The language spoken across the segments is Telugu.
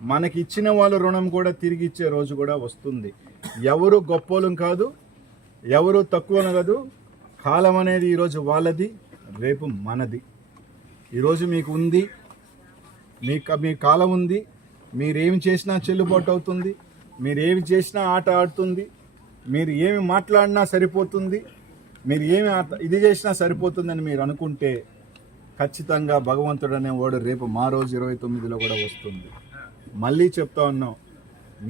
మనకి ఇచ్చిన వాళ్ళ రుణం కూడా తిరిగి ఇచ్చే రోజు కూడా వస్తుంది. ఎవరు గొప్పోలం కాదు, ఎవరు తక్కువను కాదు. కాలం అనేది ఈరోజు వాళ్ళది, రేపు మనది. ఈరోజు మీకు ఉంది, మీ కాలం ఉంది. మీరేమి చేసినా చెల్లుబాటు అవుతుంది, మీరేమి చేసినా ఆట ఆడుతుంది, మీరు ఏమి మాట్లాడినా సరిపోతుంది, మీరు ఏమి ఇది చేసినా సరిపోతుందని మీరు అనుకుంటే ఖచ్చితంగా భగవంతుడు అనేవాడు రేపు మా రోజు 29లో కూడా వస్తుంది. మళ్ళీ చెప్తా ఉన్నాం,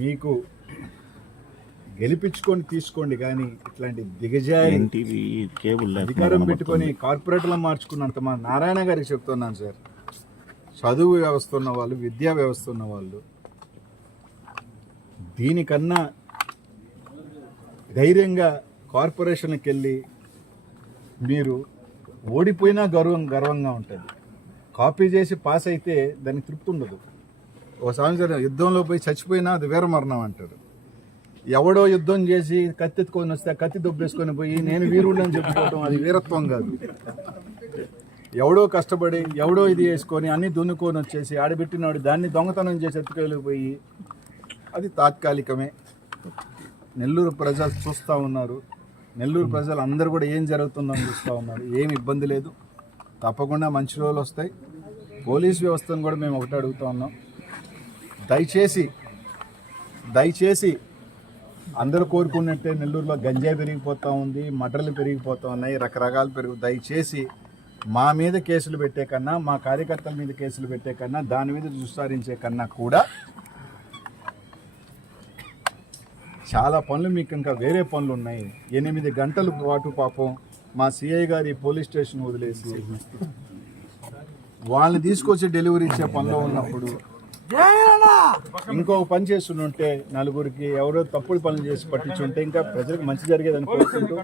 మీకు గెలిపించుకొని తీసుకోండి, కానీ ఇట్లాంటి దిగజారి అధికారం పెట్టుకొని కార్పొరేట్లో మార్చుకున్నంత మా నారాయణ గారికి చెప్తున్నాను సార్. చదువు వ్యవస్థ ఉన్న వాళ్ళు, విద్యా వ్యవస్థ ఉన్న వాళ్ళు దీనికన్నా ధైర్యంగా కార్పొరేషన్కి వెళ్ళి మీరు ఓడిపోయినా గర్వంగా ఉంటుంది. కాపీ చేసి పాస్ అయితే దానికి తృప్తి ఉండదు. ఒక సంవత్సరం యుద్ధంలో పోయి చచ్చిపోయినా అది వీరమరణం అంటారు. ఎవడో యుద్ధం చేసి కత్తెత్తుకొని వస్తే కత్తి దొబ్బేసుకొని పోయి నేను వీరుడు అని చెప్పుకోవటం అది వీరత్వం కాదు. ఎవడో కష్టపడి ఎవడో ఇది వేసుకొని అన్ని దున్నుకొని వచ్చేసి ఆడబెట్టినాడు దాన్ని దొంగతనం చేసి ఎత్తుకెళ్ళిపోయి అది తాత్కాలికమే. నెల్లూరు ప్రజలు చూస్తూ ఉన్నారు. నెల్లూరు ప్రజలు అందరూ కూడా ఏం జరుగుతుందో అని చూస్తూ ఉన్నారు. ఏమి ఇబ్బంది లేదు, తప్పకుండా మంచి రోజులు వస్తాయి. పోలీస్ వ్యవస్థను కూడా మేము ఒకటి అడుగుతూ ఉన్నాం, దయచేసి అందరూ కోరుకున్నట్టే నెల్లూరులో గంజాయి పెరిగిపోతూ ఉంది, మటర్లు పెరిగిపోతూ ఉన్నాయి, రకరకాలు దయచేసి మా మీద కేసులు పెట్టే కన్నా, మా కార్యకర్తల మీద కేసులు పెట్టే కన్నా, దాని మీద దృష్టి కన్నా కూడా చాలా పనులు మీకు ఇంకా వేరే పనులు ఉన్నాయి. 8 గంటల పాటు పాపం మా సిఐ గారి పోలీస్ స్టేషన్ వదిలేసి వాళ్ళని తీసుకొచ్చి డెలివరీ ఇచ్చే పనిలో ఉన్నప్పుడు ఇంకొక పని చేస్తుంటే నలుగురికి ఎవరో తప్పుడు పనులు చేసి పట్టించుంటే ఇంకా ప్రజలకు మంచి జరిగేది అనుకుంటూ,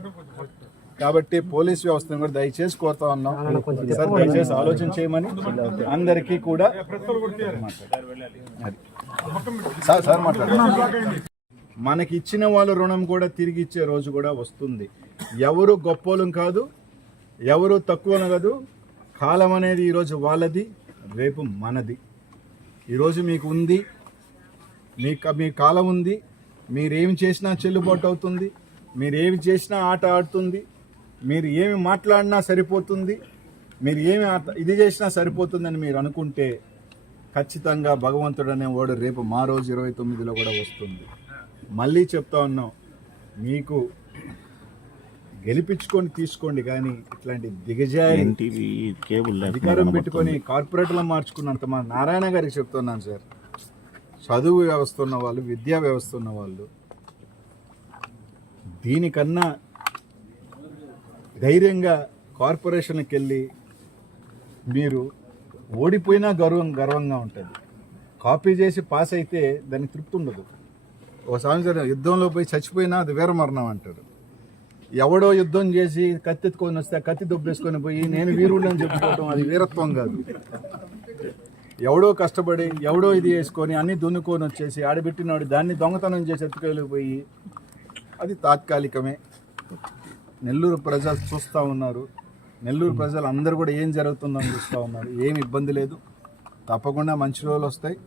కాబట్టి పోలీస్ వ్యవస్థను కూడా దయచేసి కోరుతా ఉన్నాం సార్, దయచేసి ఆలోచన చేయమని అందరికీ కూడా సార్ మాట్లాడారు. మనకి ఇచ్చిన వాళ్ళ రుణం కూడా తిరిగి ఇచ్చే రోజు కూడా వస్తుంది. ఎవరు గొప్పోలం కాదు, ఎవరు తక్కువను కాదు. కాలం అనేది ఈరోజు వాళ్ళది, రేపు మనది. ఈరోజు మీకు ఉంది, మీ కాలం ఉంది. మీరేమి చేసినా చెల్లుబాటు అవుతుంది, మీరేమి చేసినా ఆట ఆడుతుంది, మీరు ఏమి మాట్లాడినా సరిపోతుంది, మీరు ఏమి ఇది చేసినా సరిపోతుందని మీరు అనుకుంటే ఖచ్చితంగా భగవంతుడు అనేవాడు రేపు మా రోజు 29లో కూడా వస్తుంది. మళ్ళీ చెప్తా ఉన్నాం, మీకు గెలిపించుకొని తీసుకోండి, కానీ ఇట్లాంటి దిగజారి అధికారం పెట్టుకొని కార్పొరేట్లో మార్చుకున్నంత మా నారాయణ గారికి చెప్తున్నాను సార్. చదువు వ్యవస్థ ఉన్న వాళ్ళు, విద్యా వ్యవస్థ ఉన్న వాళ్ళు దీనికన్నా ధైర్యంగా కార్పొరేషన్కి వెళ్ళి మీరు ఓడిపోయినా గర్వంగా ఉంటుంది. కాపీ చేసి పాస్ అయితే దానికి తృప్తి ఉండదు. ఒక సంవత్సరం యుద్ధంలో పోయి చచ్చిపోయినా అది వీరమరణం అంటారు. ఎవడో యుద్ధం చేసి కత్తెత్తుకొని వస్తే కత్తి దొబ్బేసుకొని పోయి నేను వీరుడు అని చెప్పుకోవటం అది వీరత్వం కాదు. ఎవడో కష్టపడి ఎవడో ఇది వేసుకొని అన్ని దున్నుకొని వచ్చేసి ఆడబెట్టినాడు దాన్ని దొంగతనం చేసి ఎత్తుకెళ్ళిపోయి అది తాత్కాలికమే. నెల్లూరు ప్రజలు చూస్తూ ఉన్నారు. నెల్లూరు ప్రజలు అందరూ కూడా ఏం జరుగుతుందో అని చూస్తూ ఉన్నారు. ఏమి ఇబ్బంది లేదు, తప్పకుండా మంచి రోజులు వస్తాయి.